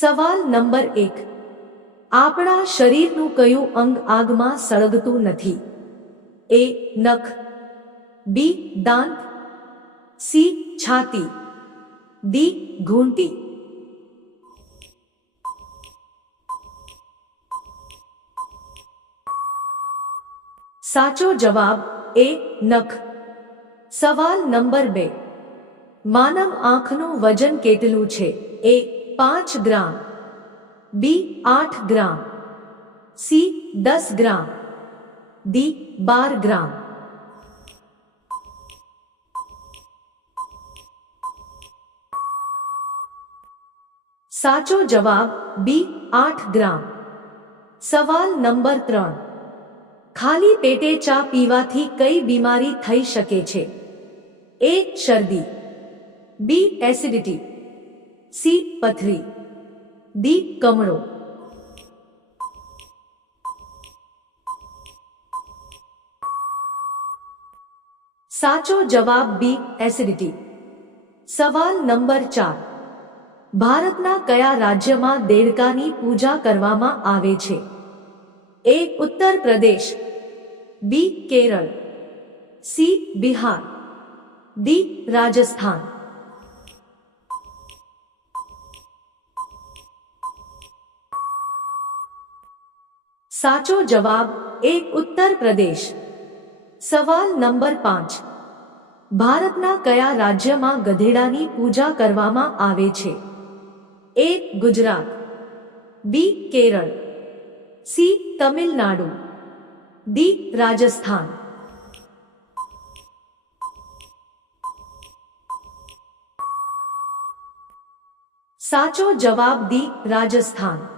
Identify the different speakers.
Speaker 1: સવાલ નંબર એક. આપણા શરીરનું કયું અંગ આગમાં સળગતું નથી? એ, નખ. બી, દાંત. સી, છાતી. ડી, ઘૂંટી. સાચો જવાબ, એ, નખ. સવાલ નંબર બે. માનવ આંખનું વજન કેટલું છે? એ પાંચ ગ્રામ. બી આઠ ગ્રામ. સી દસ ગ્રામ. ડી બાર ગ્રામ. સાચો જવાબ બી આઠ ગ્રામ. સવાલ નંબર ત્રણ. ખાલી પેટે ચા પીવાથી કઈ બીમારી થઈ શકે છે? એ શરદી. B acidity. સી પથરી, ડી કમળો. સાચો જવાબ બી એસિડિટી. સવાલ નંબર ચાર. ભારતના કયા રાજ્યમાં દેડકાની પૂજા કરવામાં આવે છે? A Uttar Pradesh, B Kerala, C Bihar, D Rajasthan. સાચો જવાબ, એ ઉત્તર પ્રદેશ. સવાલ નંબર પાંચ. ભારતના કયા રાજ્યમાં ગધેડાની પૂજા કરવામાં આવે છે? A, Gujarat. B, Kerala. C, Tamil Nadu. D, Rajasthan. સાચો જવાબ દી રાજસ્થાન.